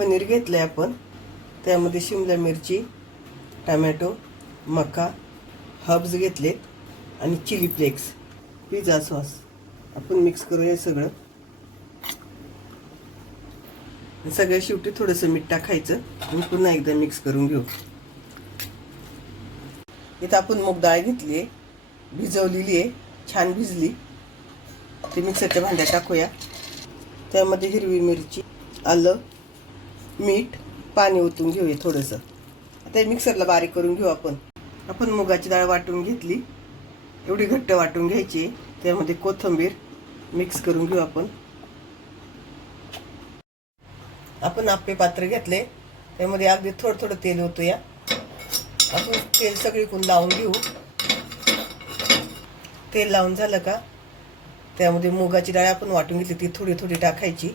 पनीर घेतलं आहे आपण, त्यामध्ये शिमला मिरची, टमॅटो, मका, हर्ब्स घेतलेत आणि चिली फ्लेक्स, पिझ्झा सॉस. आपण मिक्स करूया सगळं. सगळ्या शेवटी थोडंसं मीठ टाकायचं आणि पुन्हा एकदा मिक्स करून घेऊ. इथं आपण मूग डाळ घेतली आहे, भिजवलेली आहे, छान भिजली. ते मिक्सरच्या भांड्यात टाकूया. त्यामध्ये हिरवी मिरची, आलं, मीठ, पाणी ओतून घेऊया थोडंसं. आता हे मिक्सरला बारीक करून घेऊ आपण. आपण मुगाची डाळ वाटून घेतली, एवढी घट्ट वाटून घ्यायची. त्यामध्ये कोथिंबीर मिक्स करून घेऊ आपण. आपण आप्पे पात्र घेतले, त्यामध्ये अगदी थोडं थोडं तेल ओतूया. आपण तेल सगळीकडून लावून घेऊ. तेल लावून झालं का त्यामध्ये मुगाची डाळ आपण वाटून घेतली ती थोडी थोडी टाकायची.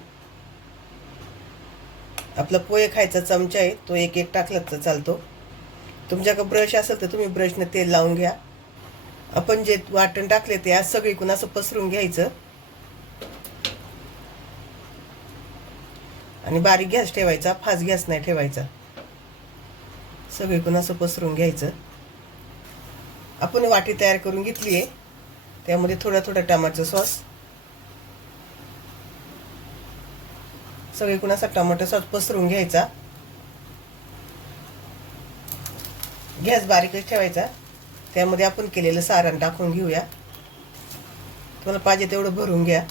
आपला पोहे खायचा चमचा आहे, तो एक एक टाकला तर चालतो. तुमच्याकडे ब्रश असेल तर तुम्ही ब्रशने तेल लावून घ्या. आपण जे वाटण टाकले ते आज सगळीकडून असं पसरून घ्यायचं आणि बारीक गॅस ठेवायचा, फास्ट गॅस नाही ठेवायचा. सगळीकडून असं पसरून घ्यायचं. आपण वाटी तयार करून घेतली आहे, त्यामध्ये थोडा थोडा टमाटर सॉस, सगळीकडून असा टमाटर सॉस पसरून घ्यायचा. गॅस बारीकच ठेवायचा. त्यामध्ये आपण केलेलं सारण टाकून घेऊया. तुम्हाला पाहिजे तेवढं भरून घ्या.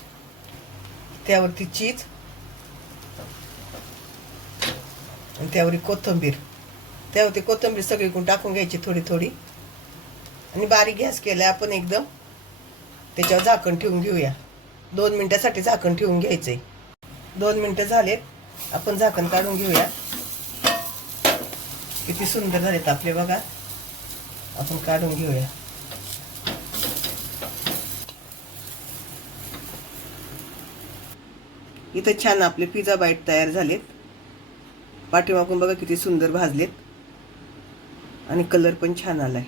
त्यावरती चीज आणि त्यावरती कोथिंबीर, त्यावरती कोथिंबीर सगळीकडून टाकून घ्यायची थोडी थोडी आणि बारीक गॅस केला आपण एकदम. त्याच्यावर झाकण ठेवून घेऊया. 2 मिनिटासाठी झाकण ठेवून घ्यायचंय. 2 मिनिटं झालेत, आपण झाकण काढून घेऊया. किती सुंदर झालेत आपले बघा. आपण काढून घेऊया. इथं छान आपले पिझ्झा बाईट तयार झालेत. पाठीमागून बघा किती सुंदर भाजलेत आणि कलर पण छान आलाय.